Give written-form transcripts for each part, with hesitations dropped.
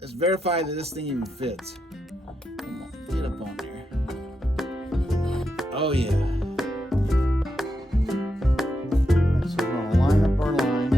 Let's verify that this thing even fits. Come on, get up on there. Oh yeah. All right, so we're gonna line up our line.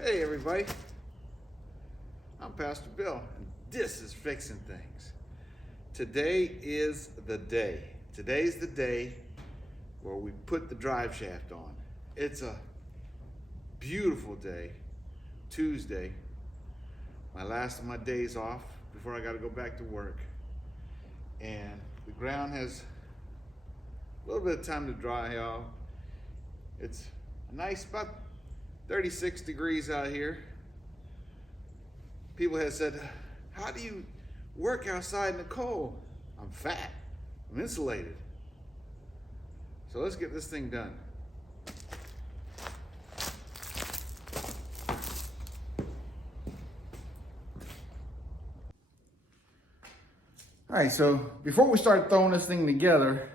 Hey everybody, I'm Pastor Bill, and this is Fixing Things. Today is the day. Today's the day where we put the drive shaft on. It's a beautiful day, Tuesday, my last of my days off before I gotta go back to work. And the ground has a little bit of time to dry off. It's nice, about 36 degrees out here. People have said, how do you work outside in the cold? I'm fat, I'm insulated. So let's get this thing done. All right, so before we start throwing this thing together,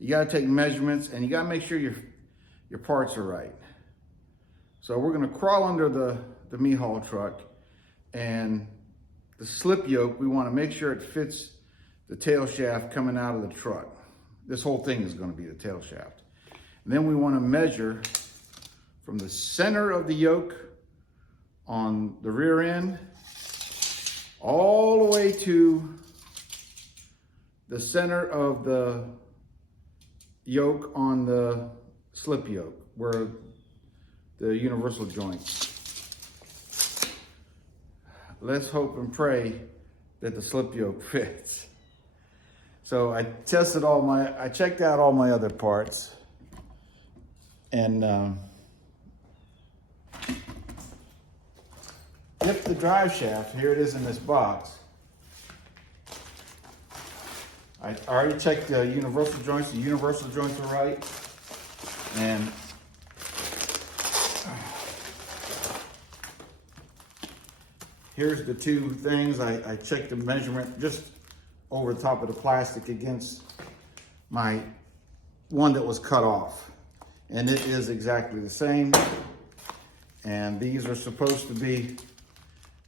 you gotta take measurements and you gotta make sure your parts are right. So we're gonna crawl under the me-haul truck, and the slip yoke, we wanna make sure it fits the tail shaft coming out of the truck. This whole thing is gonna be the tail shaft. And then we wanna measure from the center of the yoke on the rear end, all the way to the center of the yoke on the slip yoke, where the universal joints. Let's hope and pray that the slip yoke fits. So I checked out all my other parts, and if the drive shaft, here it is in this box. I already checked the universal joints. The universal joints are right, and here's the two things. I checked the measurement just over the top of the plastic against my one that was cut off. And it is exactly the same. And these are supposed to be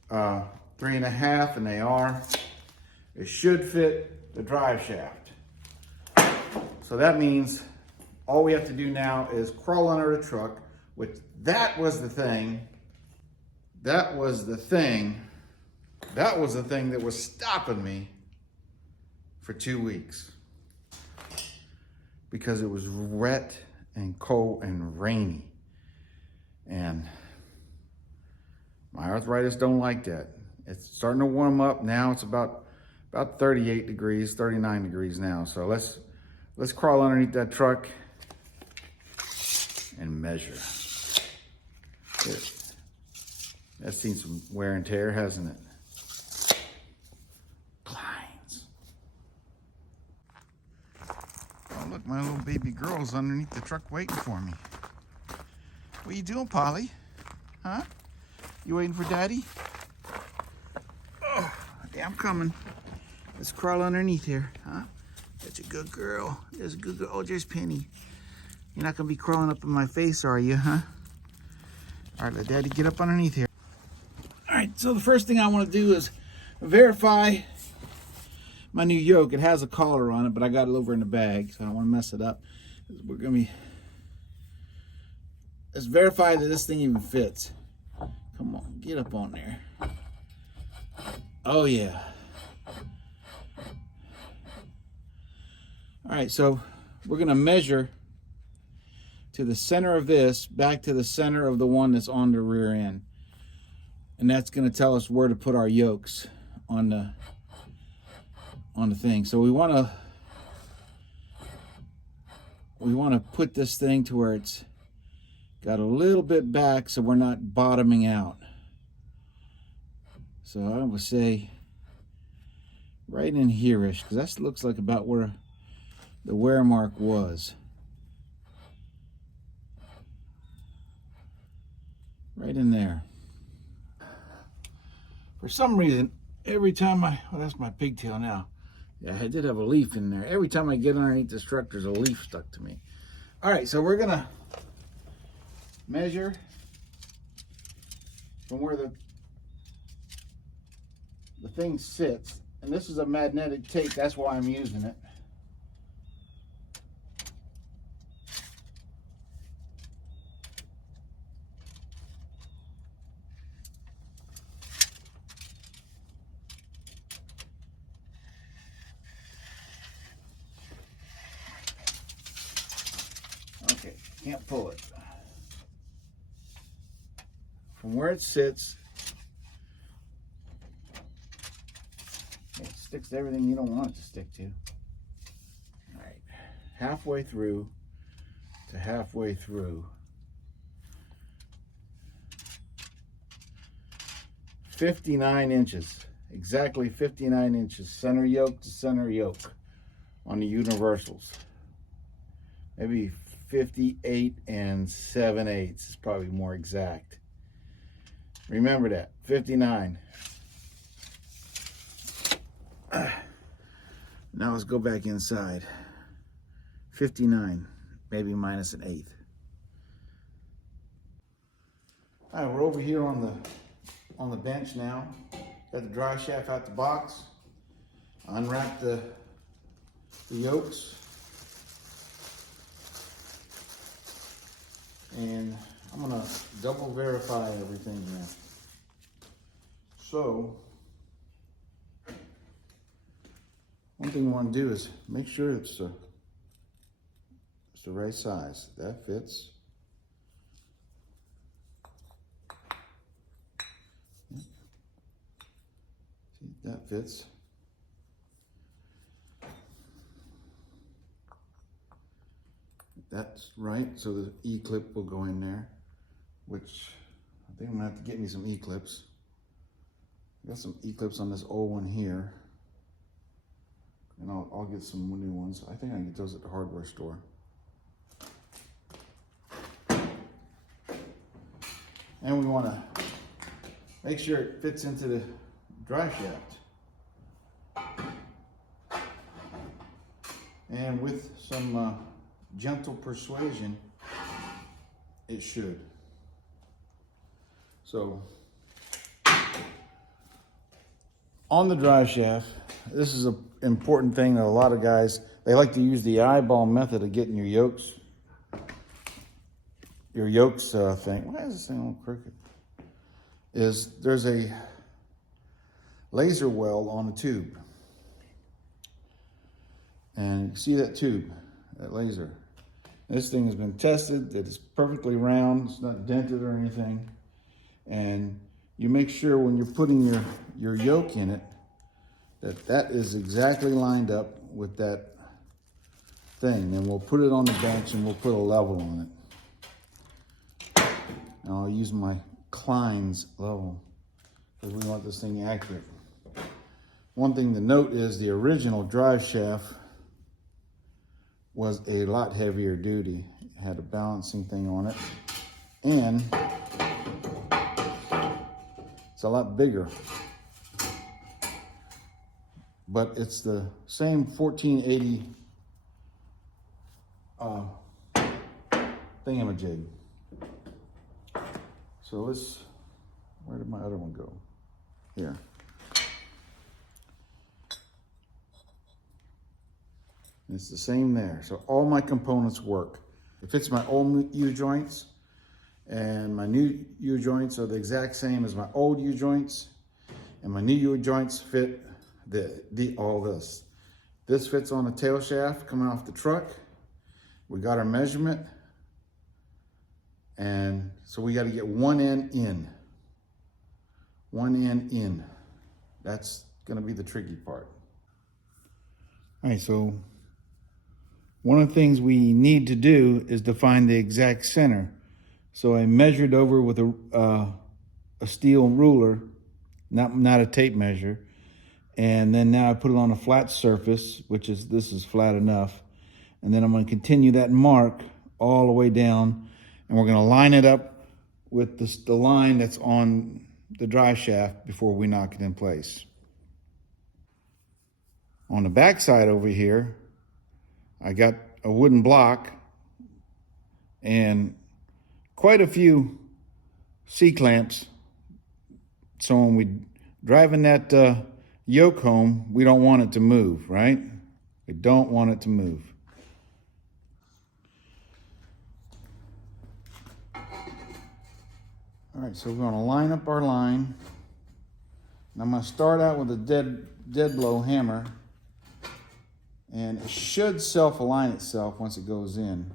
3.5, and they are. It should fit the drive shaft. So that means all we have to do now is crawl under the truck, which that was the thing that was the thing that was stopping me for 2 weeks, because it was wet and cold and rainy, and my arthritis don't like that. It's starting to warm up now. It's about 38 degrees, 39 degrees now. So let's crawl underneath that truck and measure. That's seen some wear and tear, hasn't it? Blinds. Oh, look, my little baby girl's underneath the truck waiting for me. What you doing, Polly? Huh? You waiting for Daddy? Oh, yeah, I'm coming. Let's crawl underneath here, huh? That's a good girl. There's a good girl. Oh, there's Penny. You're not gonna be crawling up in my face, are you, huh? All right, let Daddy get up underneath here. All right, so the first thing I want to do is verify my new yoke. It has a collar on it, but I got it over in the bag, so I don't want to mess it up. Let's verify that this thing even fits. Come on, get up on there. Oh yeah. All right, so we're gonna measure to the center of this, back to the center of the one that's on the rear end. And that's going to tell us where to put our yokes on the thing. So we want to put this thing to where it's got a little bit back so we're not bottoming out. So I would say right in here-ish, because that looks like about where the wear mark was. Right in there. For some reason, every time well, that's my pigtail now. Yeah, I did have a leaf in there. Every time I get underneath the truck, there's a leaf stuck to me. All right, so we're gonna measure from where the thing sits. And this is a magnetic tape, that's why I'm using it. Okay, can't pull it. From where it sits, it sticks to everything you don't want it to stick to. All right, halfway through to halfway through. 59 inches, exactly 59 inches, center yoke to center yoke on the universals. Maybe 58 and 7/8 is probably more exact. Remember that, 59. Now let's go back inside. 59, maybe minus an eighth. All right, we're over here on the bench now. Got the dry shaft out the box. Unwrap the yokes. And I'm gonna double verify everything here. So, one thing we want to do is make sure it's the right size. That fits. See, that fits. That's right, so the E-clip will go in there, which I think I'm gonna have to get me some E-clips. I got some E-clips on this old one here, and I'll get some new ones. I think I can get those at the hardware store. And we wanna make sure it fits into the drive shaft. And with some gentle persuasion, it should. So, on the drive shaft, this is an important thing that a lot of guys, they like to use the eyeball method of getting your yokes thing. Why is this thing all crooked? There's a laser weld on the tube. And you see that tube, that laser. This thing has been tested, that it's perfectly round, it's not dented or anything. And you make sure when you're putting your yoke in it, that is exactly lined up with that thing. And we'll put it on the bench and we'll put a level on it. And I'll use my Klein's level because we want this thing accurate. One thing to note is the original drive shaft was a lot heavier duty. It had a balancing thing on it, and it's a lot bigger. But it's the same 1480 thingamajig. So where did my other one go? Here. It's the same there. So all my components work. It fits my old U-joints, and my new U-joints are the exact same as my old U-joints, and my new U-joints fit all this. This fits on the tail shaft coming off the truck. We got our measurement. And so we got to get one end in. One end in. That's going to be the tricky part. All right, so one of the things we need to do is to find the exact center. So I measured over with a steel ruler, not a tape measure. And then now I put it on a flat surface, this is flat enough. And then I'm going to continue that mark all the way down, and we're going to line it up with the line that's on the drive shaft before we knock it in place. On the back side over here, I got a wooden block and quite a few C-clamps. So when we driving that yoke home, we don't want it to move, right? We don't want it to move. All right, so we're going to line up our line. And I'm going to start out with a dead blow hammer, and it should self-align itself once it goes in.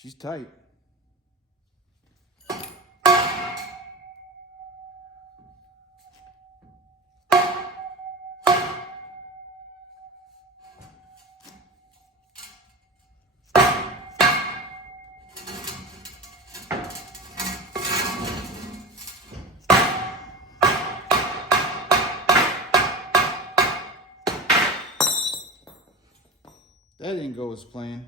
She's tight. That didn't go as planned.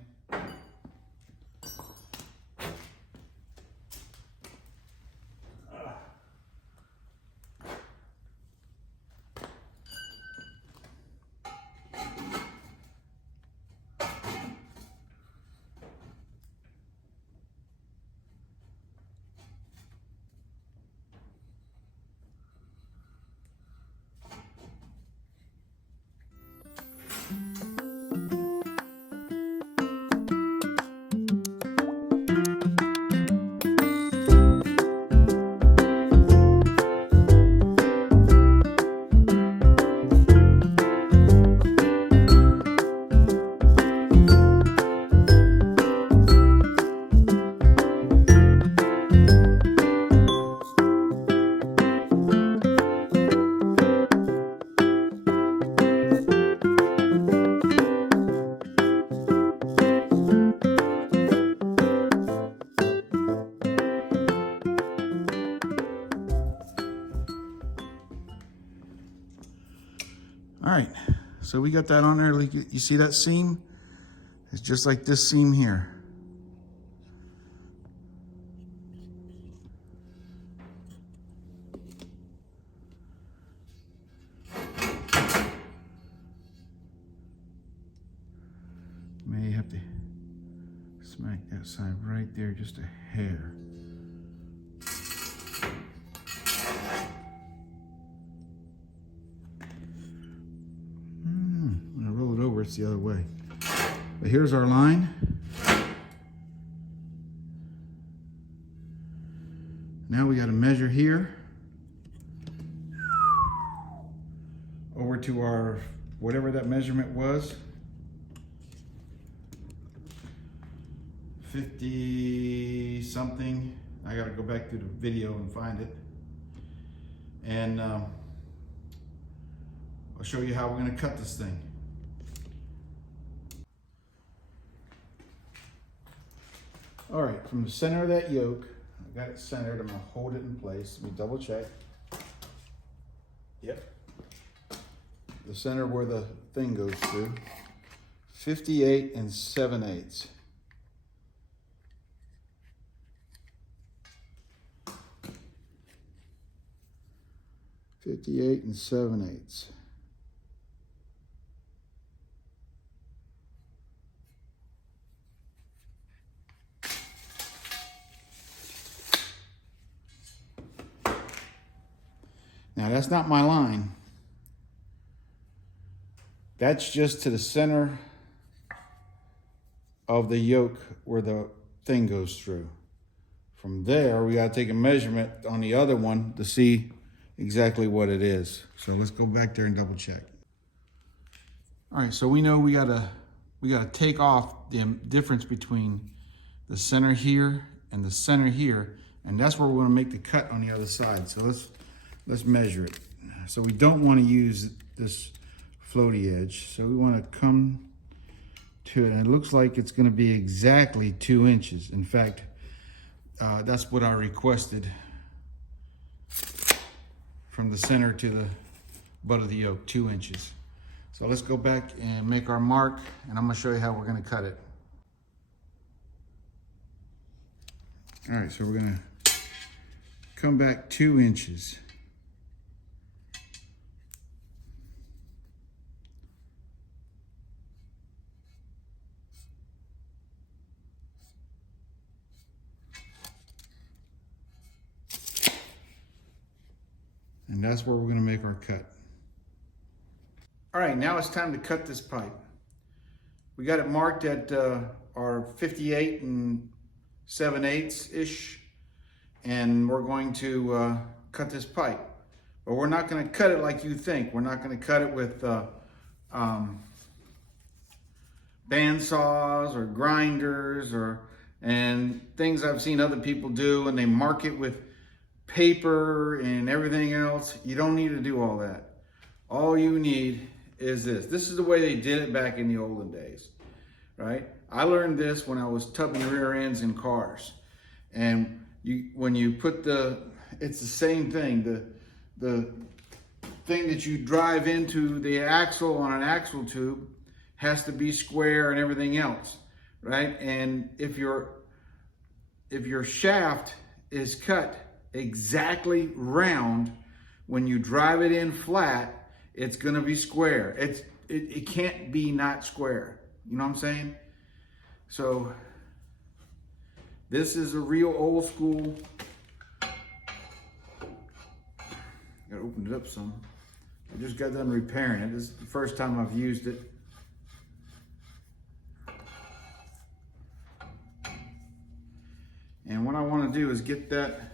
All right, so we got that on there. You see that seam? It's just like this seam here. May have to smack that side right there just a hair. When I roll it over, it's the other way. But here's our line. Now we got to measure here over to our, whatever that measurement was, 50 something. I got to go back through the video and find it. And I'll show you how we're going to cut this thing. All right, from the center of that yoke, I got it centered. I'm going to hold it in place. Let me double check. Yep. The center where the thing goes through. 58 7/8. $58 7/8. Now that's not my line. That's just to the center of the yoke where the thing goes through. From there, we gotta take a measurement on the other one to see exactly what it is. So let's go back there and double check. All right, so we know we gotta take off the difference between the center here and the center here, and that's where we're gonna make the cut on the other side. So let's measure it. So we don't wanna use this floaty edge. So we wanna come to it, and it looks like it's gonna be exactly 2 inches. In fact, that's what I requested from the center to the butt of the yoke, 2 inches. So let's go back and make our mark, and I'm gonna show you how we're gonna cut it. All right, so we're gonna come back 2 inches. And that's where we're gonna make our cut. All right, now it's time to cut this pipe. We got it marked at our 58 7/8-ish, and we're going to cut this pipe. But we're not gonna cut it like you think. We're not gonna cut it with band saws or grinders and things I've seen other people do, and they mark it with paper and everything else. You don't need to do all that. All you need is this. This is the way they did it back in the olden days, right? I learned this when I was tubbing rear ends in cars. And when you put it's the same thing. The thing that you drive into the axle on an axle tube has to be square and everything else, right? And if your shaft is cut exactly round, when you drive it in flat, it's gonna be square. It can't be not square. You know what I'm saying? So this is a real old school. Gotta open it up some. I just got done repairing it. This is the first time I've used it. And what I want to do is get that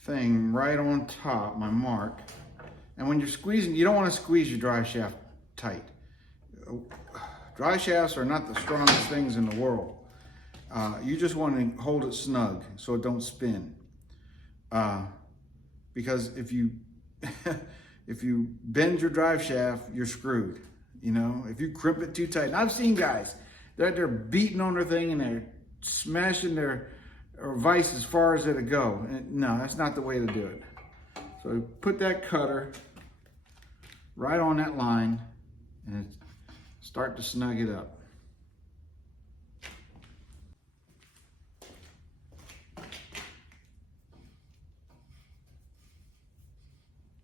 thing right on top, my mark. And when you're squeezing, you don't want to squeeze your drive shaft tight. Drive shafts are not the strongest things in the world. You just want to hold it snug so it don't spin. Because if you if you bend your drive shaft, you're screwed. You know, if you crimp it too tight. And I've seen guys, they're beating on their thing and they're smashing their vise as far as it'll go. And no, that's not the way to do it. So put that cutter right on that line and start to snug it up.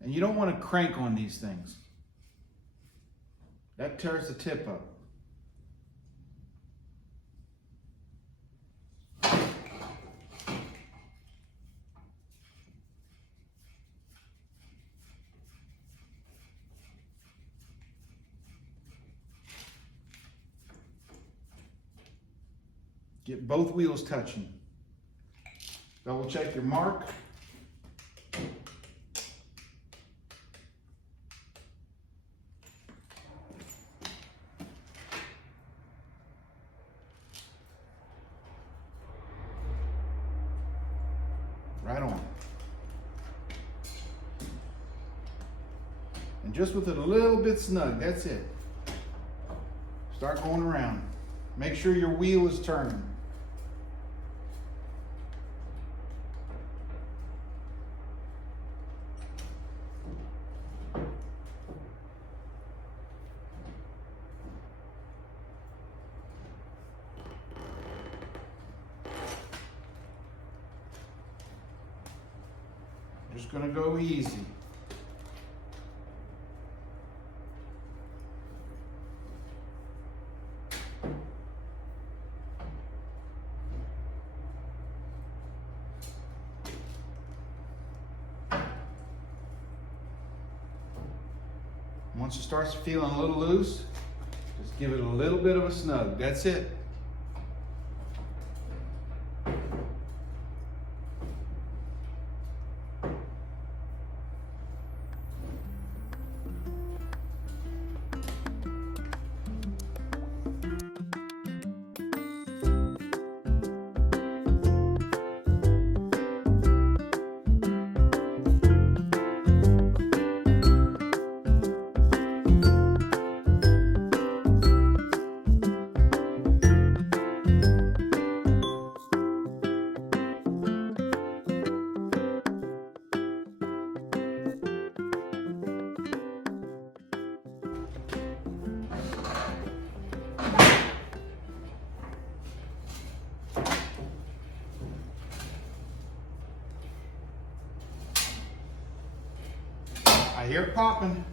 And you don't want to crank on these things. That tears the tip up. Get both wheels touching. Double check your mark. Right on. And just with it a little bit snug, that's it. Start going around. Make sure your wheel is turning. Just gonna go easy. once it starts feeling a little loose, just give it a little bit of a snug. That's it. I hear it popping.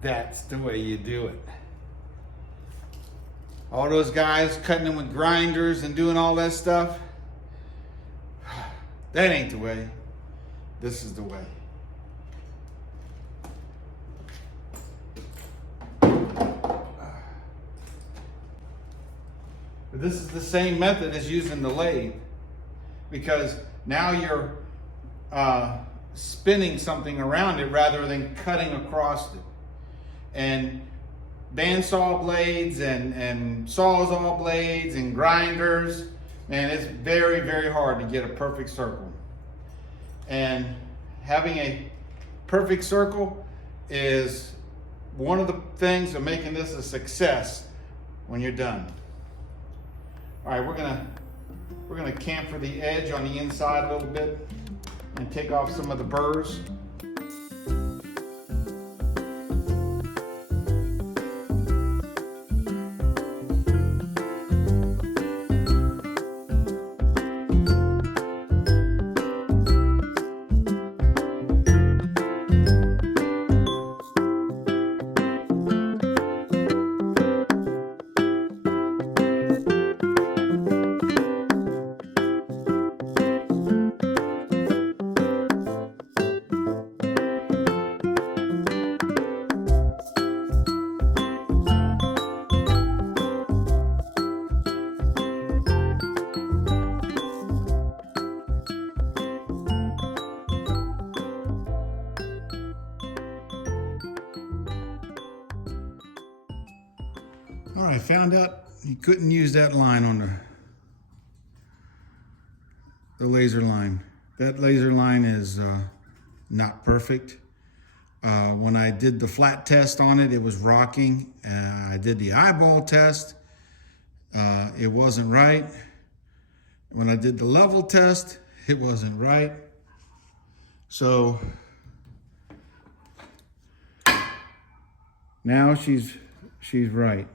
That's the way you do it. All those guys cutting them with grinders and doing all that stuff, that ain't the way. This is the way. But this is the same method as using the lathe, because now you're spinning something around it rather than cutting across it. And bandsaw blades and sawzall blades and grinders, man, it's very, very hard to get a perfect circle. And having a perfect circle is one of the things of making this a success when you're done. All right, we're gonna camfer the edge on the inside a little bit and take off some of the burrs. All right, I found out you couldn't use that line on the laser line. That laser line is not perfect. When I did the flat test on it, it was rocking. I did the eyeball test. It wasn't right. When I did the level test, it wasn't right. So now she's right.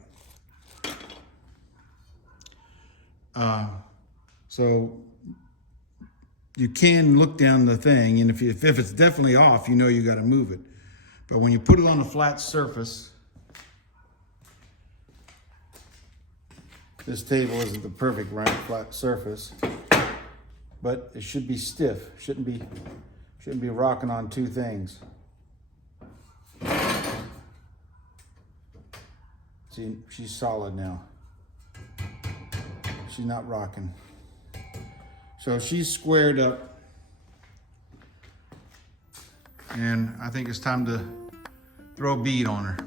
So you can look down the thing, and if it's definitely off, you know you got to move it. But when you put it on a flat surface, this table isn't the perfect round flat surface, but it should be stiff. Shouldn't be rocking on two things. See, she's solid now. She's not rocking. So she's squared up. And I think it's time to throw a bead on her.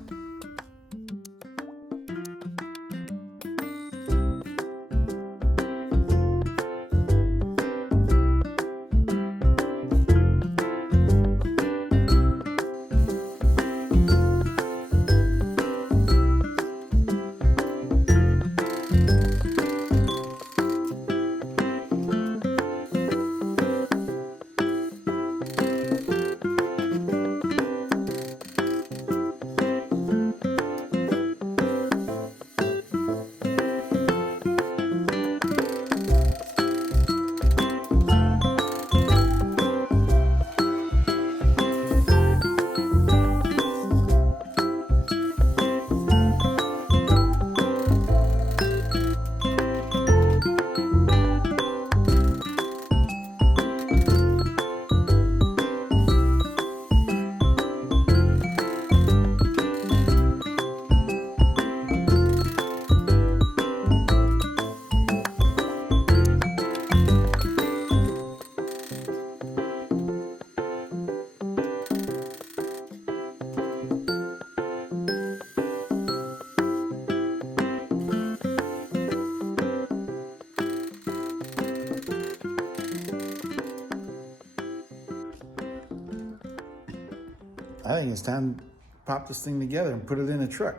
thing. It's time to pop this thing together and put it in a truck.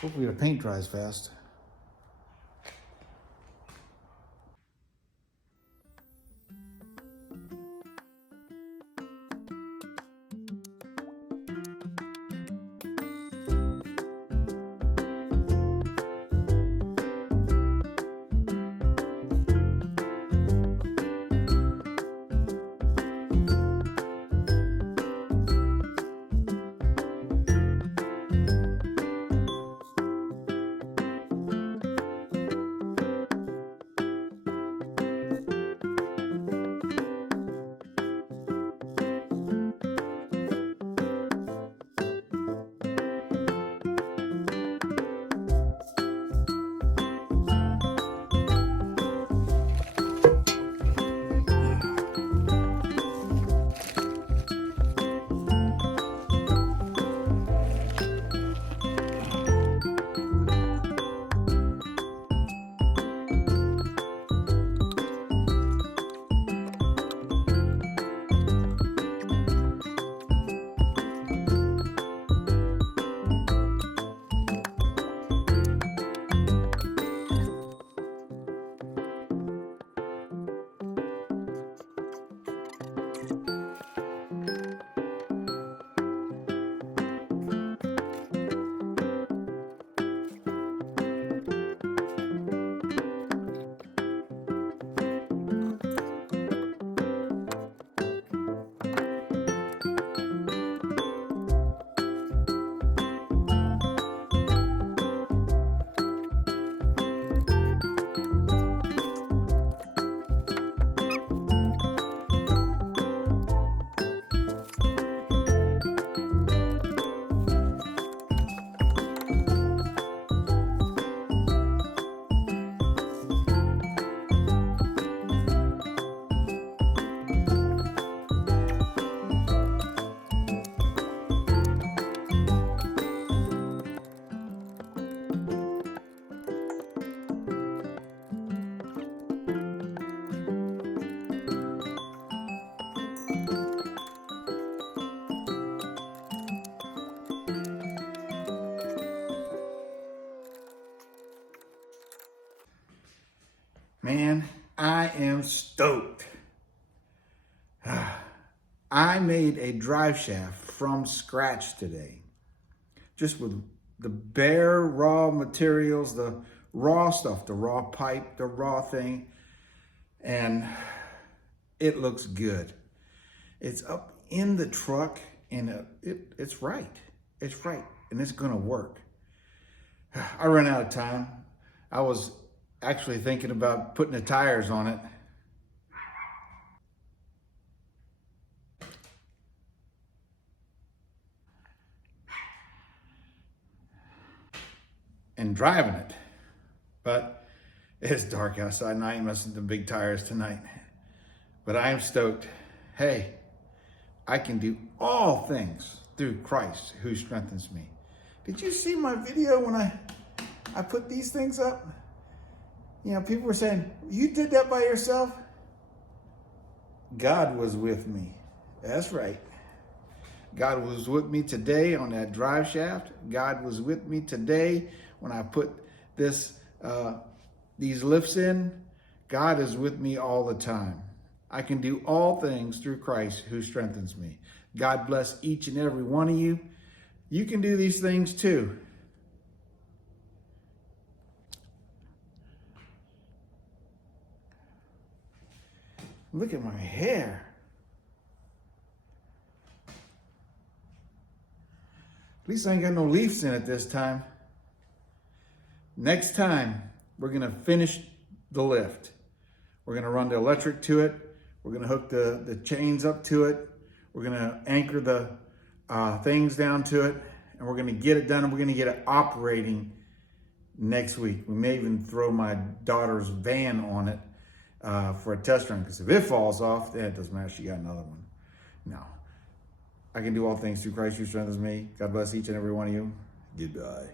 Hopefully the paint dries fast. Man, I am stoked. I made a drive shaft from scratch today. Just with the bare raw materials, the raw stuff, the raw pipe, the raw thing. And it looks good. It's up in the truck and it's right. It's right, and it's gonna work. I ran out of time. I was actually thinking about putting the tires on it. And driving it. But it's dark outside and I ain't messing with the big tires tonight. But I am stoked. Hey, I can do all things through Christ who strengthens me. Did you see my video when I put these things up? You know, people were saying, you did that by yourself? God was with me. That's right. God was with me today on that drive shaft. God was with me today when I put these lifts in. God is with me all the time. I can do all things through Christ who strengthens me. God bless each and every one of you. You can do these things too. Look at my hair. At least I ain't got no leaves in it this time. Next time, we're gonna finish the lift. We're gonna run the electric to it. We're gonna hook the chains up to it. We're gonna anchor the things down to it, and we're gonna get it done, and we're gonna get it operating next week. We may even throw my daughter's van on it for a test run, because if it falls off, then it doesn't matter, she got another one. No. I can do all things through Christ who strengthens me. God bless each and every one of you. Goodbye.